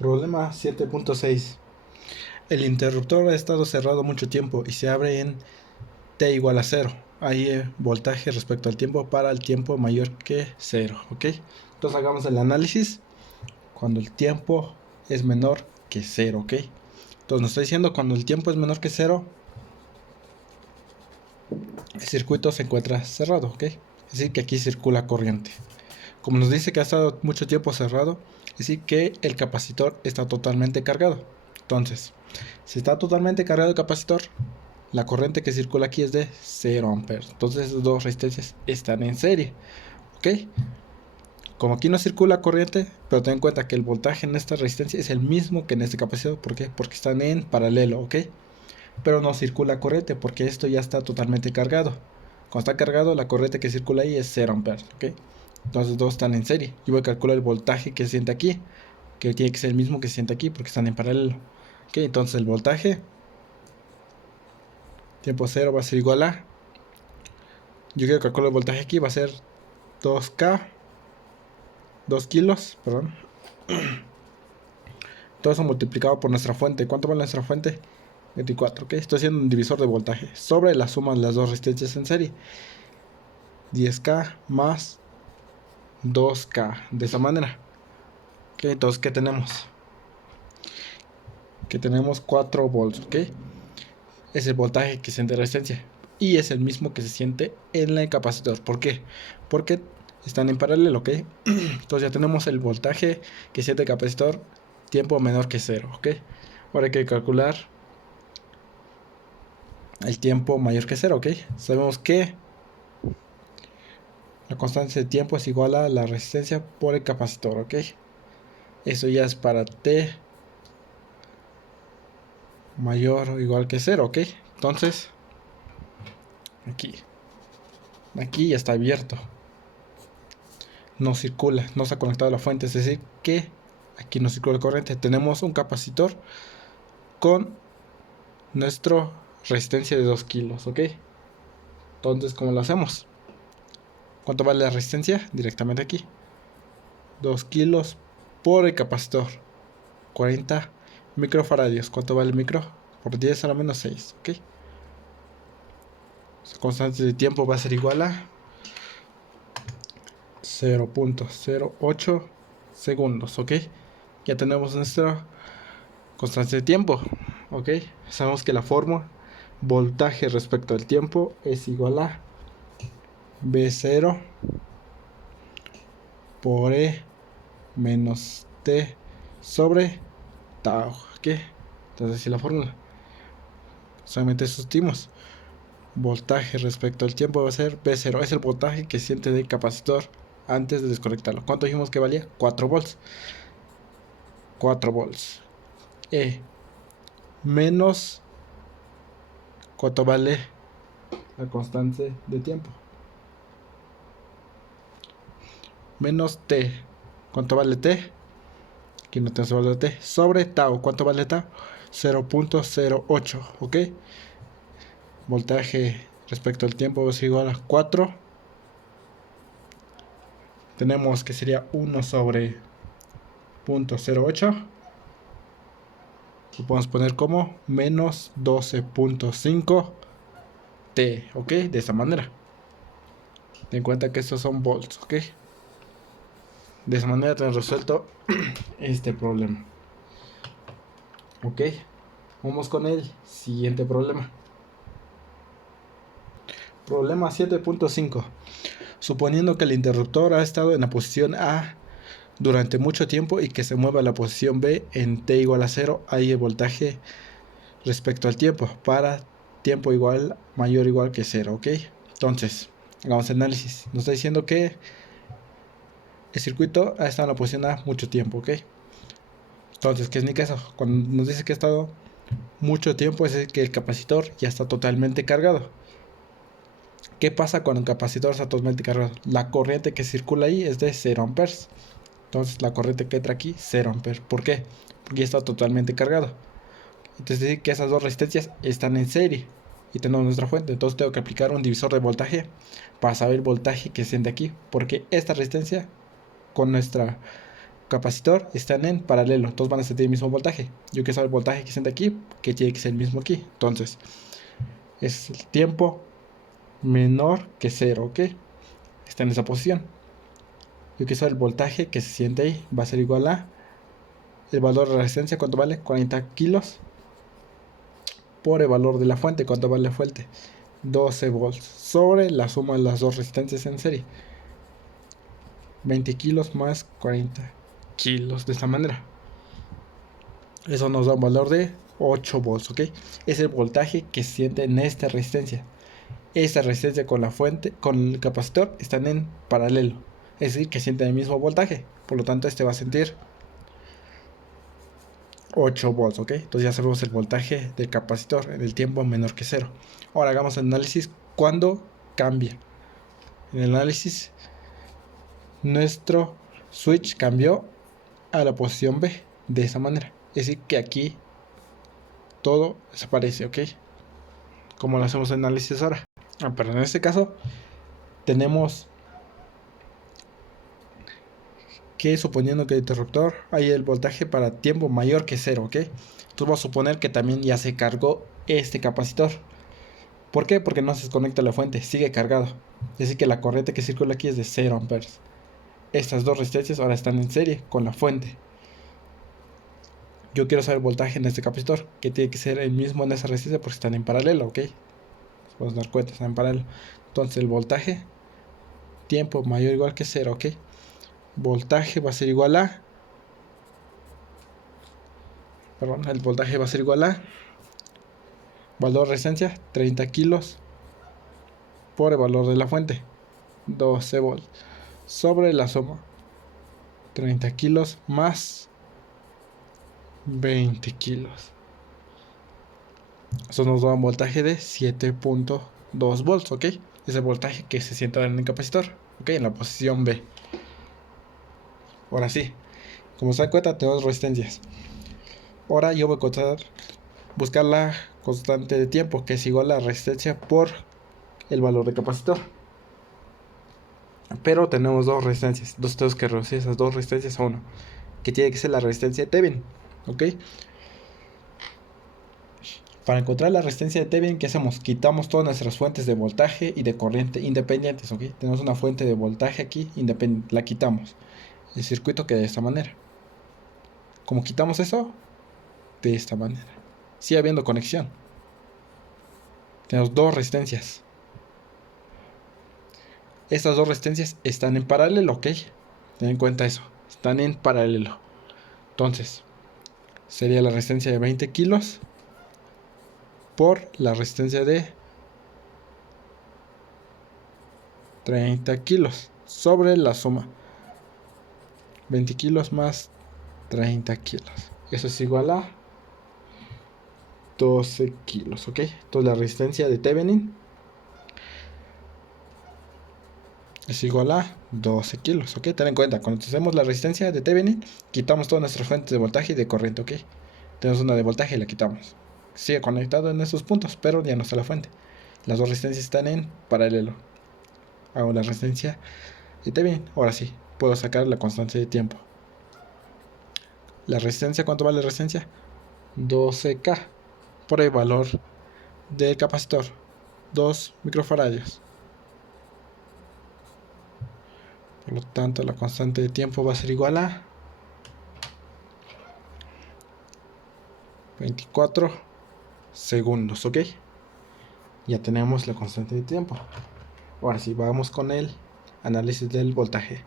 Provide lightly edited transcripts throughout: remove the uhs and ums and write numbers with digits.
Problema 7.6. El interruptor ha estado cerrado mucho tiempo y se abre en t igual a 0. Hay voltaje respecto al tiempo para el tiempo mayor que 0. ¿Ok? Entonces hagamos el análisis cuando el tiempo es menor que 0. ¿Ok? Entonces nos está diciendo cuando el tiempo es menor que 0, el circuito se encuentra cerrado. ¿Ok? Es decir, que aquí circula corriente. Como nos dice que ha estado mucho tiempo cerrado, es decir, que el capacitor está totalmente cargado. Entonces, si está totalmente cargado el capacitor, la corriente que circula aquí es de 0 amperes. Entonces, esas dos resistencias están en serie. ¿Ok? Como aquí no circula corriente, pero ten en cuenta que el voltaje en esta resistencia es el mismo que en este capacitor. ¿Por qué? Porque están en paralelo. ¿Ok? Pero no circula corriente porque esto ya está totalmente cargado. Cuando está cargado, la corriente que circula ahí es 0 amperes. ¿Ok? Entonces, dos están en serie. Yo voy a calcular el voltaje que se siente aquí, que tiene que ser el mismo que se siente aquí porque están en paralelo. Ok, entonces el voltaje tiempo 0 va a ser igual a, yo quiero calcular el voltaje aquí, va a ser 2K, 2 kilos, perdón. Todo eso multiplicado por nuestra fuente. ¿Cuánto vale nuestra fuente? 24, ok. Estoy haciendo un divisor de voltaje sobre la suma de las dos resistencias en serie. 10K más 2K. De esa manera. Ok, entonces, ¿qué tenemos? Que tenemos 4 volts, ok. Es el voltaje que siente la resistencia. Y es el mismo que se siente en el capacitor. ¿Por qué? Porque están en paralelo, ¿ok? Entonces ya tenemos el voltaje que siente el capacitor, tiempo menor que 0, ¿ok? Ahora hay que calcular el tiempo mayor que 0, ¿ok? Sabemos que la constante de tiempo es igual a la resistencia por el capacitor, ¿ok? Eso ya es para t mayor o igual que 0, ¿ok? Entonces, aquí ya está abierto. No circula, no se ha conectado a la fuente, es decir que aquí no circula corriente. Tenemos un capacitor con nuestra resistencia de 2 kilos, ¿ok? Entonces, ¿cómo lo hacemos? ¿Cuánto vale la resistencia? Directamente aquí. 2 kilos por el capacitor. 40 microfaradios. ¿Cuánto vale el micro? Por 10 a la menos 6, ¿ok? Su constante de tiempo va a ser igual a 0.08 segundos, ¿ok? Ya tenemos nuestra constante de tiempo, ¿ok? Sabemos que la fórmula voltaje respecto al tiempo es igual a V0 por E menos T sobre tau, ¿ok? Entonces, si la fórmula solamente sustituimos voltaje respecto al tiempo va a ser V0, es el voltaje que siente el capacitor antes de desconectarlo. ¿Cuánto dijimos que valía? 4 volts. 4 volts. E menos, ¿cuánto vale la constante de tiempo? Menos T. ¿Cuánto vale T? Aquí no tenemos valor de T. Sobre tau. ¿Cuánto vale tau? 0.08. ¿Ok? Voltaje respecto al tiempo es igual a 4. Tenemos que sería 1 sobre 0.08. Lo podemos poner como menos 12.5 T. ¿Ok? De esta manera. Ten en cuenta que estos son volts. ¿Ok? De esa manera tenemos resuelto este problema. Ok, vamos con el siguiente problema. Problema 7.5. Suponiendo que el interruptor ha estado en la posición A durante mucho tiempo y que se mueva a la posición B en t igual a 0, hay el voltaje respecto al tiempo para tiempo igual, mayor o igual que 0, ¿ok? Entonces, hagamos el análisis. Nos está diciendo que el circuito ha estado en la posición A mucho tiempo, ¿ok? Entonces, ¿qué es mi caso? Cuando nos dice que ha estado mucho tiempo, es que el capacitor ya está totalmente cargado. ¿Qué pasa cuando el capacitor está totalmente cargado? La corriente que circula ahí es de 0 amperes. Entonces la corriente que entra aquí, 0 amperes. ¿Por qué? Porque ya está totalmente cargado. Entonces decir que esas dos resistencias están en serie y tenemos nuestra fuente. Entonces tengo que aplicar un divisor de voltaje para saber el voltaje que se siente aquí. Porque esta resistencia con nuestra capacitor están en paralelo, todos van a sentir el mismo voltaje. Yo quiero saber el voltaje que siente aquí, que tiene que ser el mismo aquí. Entonces, es el tiempo menor que 0, ¿ok? Está en esa posición. Yo quiero saber el voltaje que se siente ahí, va a ser igual a el valor de resistencia, ¿cuánto vale? 40 kilos, por el valor de la fuente, ¿cuánto vale la fuente? 12 volts, sobre la suma de las dos resistencias en serie. 20 kilos más 40 kilos, de esta manera. Eso nos da un valor de 8 volts, ¿ok? Es el voltaje que se siente en esta resistencia. Esta resistencia con la fuente, con el capacitor, están en paralelo. Es decir, que sienten el mismo voltaje. Por lo tanto, este va a sentir 8 volts, ¿ok? Entonces ya sabemos el voltaje del capacitor en el tiempo menor que 0. Ahora hagamos el análisis cuando cambia. En el análisis, nuestro switch cambió a la posición B de esa manera. Es decir, que aquí todo desaparece, ¿ok? Como lo hacemos en análisis ahora. Pero en este caso, tenemos que, suponiendo que el interruptor hay el voltaje para tiempo mayor que 0, ¿ok? Entonces vamos a suponer que también ya se cargó este capacitor. ¿Por qué? Porque no se desconecta la fuente, sigue cargado. Es decir, que la corriente que circula aquí es de 0 amperes. Estas dos resistencias ahora están en serie con la fuente. Yo quiero saber el voltaje en este capacitor, que tiene que ser el mismo en esa resistencia porque están en paralelo, ¿ok? Podemos dar cuenta, están en paralelo. Entonces el voltaje, tiempo mayor o igual que 0, ¿ok? Voltaje va a ser igual a... Perdón, el voltaje va a ser igual a... Valor de resistencia, 30 kilos por el valor de la fuente, 12 volts, sobre la suma, 30 kilos más 20 kilos. Eso nos da un voltaje de 7.2 volts, ¿ok? Es el voltaje que se siente en el capacitor, ¿ok? En la posición B. Ahora sí, como se da cuenta, tenemos resistencias. Ahora yo voy a buscar la constante de tiempo, que es igual a la resistencia por el valor de capacitor. Pero tenemos dos resistencias, entonces tenemos que reducir esas dos resistencias a uno, que tiene que ser la resistencia de Thevenin, ¿ok? Para encontrar la resistencia de Thevenin, ¿qué hacemos? Quitamos todas nuestras fuentes de voltaje y de corriente independientes, ¿ok? Tenemos una fuente de voltaje aquí independiente, la quitamos. El circuito queda de esta manera. ¿Cómo quitamos eso? De esta manera. Sigue habiendo conexión. Tenemos dos resistencias. Estas dos resistencias están en paralelo, ¿ok? Ten en cuenta eso. Están en paralelo. Entonces, sería la resistencia de 20 kilos por la resistencia de 30 kilos sobre la suma. 20 kilos más 30 kilos. Eso es igual a 12 kilos, ¿ok? Entonces la resistencia de Thevenin es igual a 12 kilos, ¿ok? Ten en cuenta, cuando hacemos la resistencia de Thevenin, quitamos todas nuestras fuentes de voltaje y de corriente, ¿ok? Tenemos una de voltaje y la quitamos. Sigue conectado en esos puntos, pero ya no está la fuente. Las dos resistencias están en paralelo. Hago la resistencia de Thevenin. Ahora sí, puedo sacar la constante de tiempo. La resistencia, ¿cuánto vale la resistencia? 12K por el valor del capacitor, 2 microfaradios. Por lo tanto, la constante de tiempo va a ser igual a 24 segundos, ¿ok? Ya tenemos la constante de tiempo. Ahora sí, vamos con el análisis del voltaje.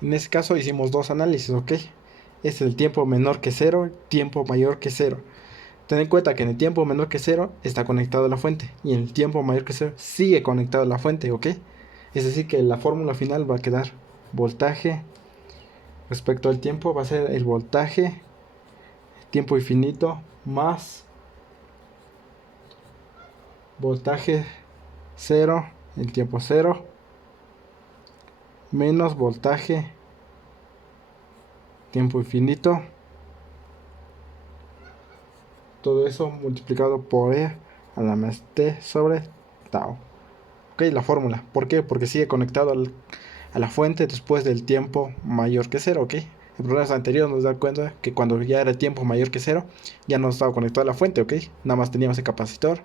En este caso hicimos dos análisis, ¿ok? Es el tiempo menor que 0, tiempo mayor que 0. Ten en cuenta que en el tiempo menor que 0 está conectado a la fuente, y en el tiempo mayor que 0 sigue conectado a la fuente, ¿ok? Es decir, que la fórmula final va a quedar voltaje respecto al tiempo, va a ser el voltaje tiempo infinito más voltaje 0 en tiempo 0 menos voltaje tiempo infinito, todo eso multiplicado por E a la más T sobre tau. Ok, la fórmula. ¿Por qué? Porque sigue conectado a la fuente después del tiempo mayor que 0, ok. En problemas anteriores nos da cuenta que cuando ya era tiempo mayor que cero, ya no estaba conectado a la fuente, ¿ok? Nada más teníamos el capacitor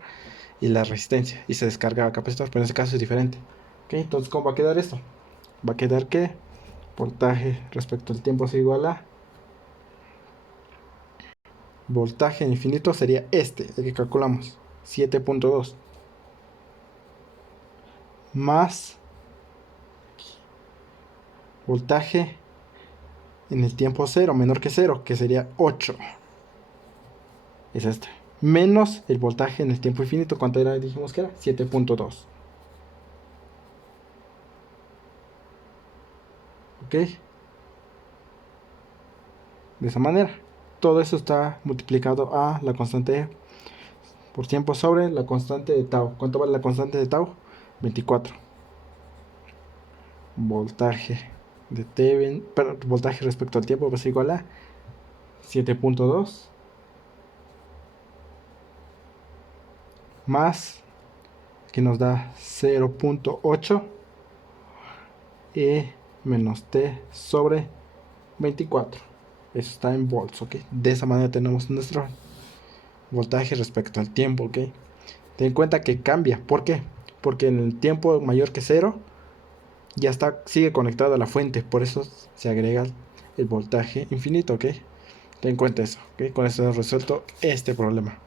y la resistencia y se descargaba el capacitor, pero en este caso es diferente. ¿Ok? Entonces, ¿cómo va a quedar esto? Va a quedar que voltaje respecto al tiempo es igual a voltaje infinito sería este, el que calculamos, 7.2 más voltaje en el tiempo cero, menor que cero, que sería 8. Es este. Menos el voltaje en el tiempo infinito. ¿Cuánto era? Dijimos que era 7.2. ¿Ok? De esa manera. Todo eso está multiplicado a la constante por tiempo sobre la constante de tau. ¿Cuánto vale la constante de tau? 24. Voltaje de T, voltaje respecto al tiempo va a ser igual a 7.2 más, que nos da 0.8 e menos T sobre 24. Eso está en volts, ¿ok? De esa manera tenemos nuestro voltaje respecto al tiempo, ¿ok? Ten en cuenta que cambia. ¿Por qué? Porque en el tiempo mayor que cero ya está, sigue conectado a la fuente. Por eso se agrega el voltaje infinito, ¿ok? Ten en cuenta eso, ¿ok? Con eso hemos resuelto este problema.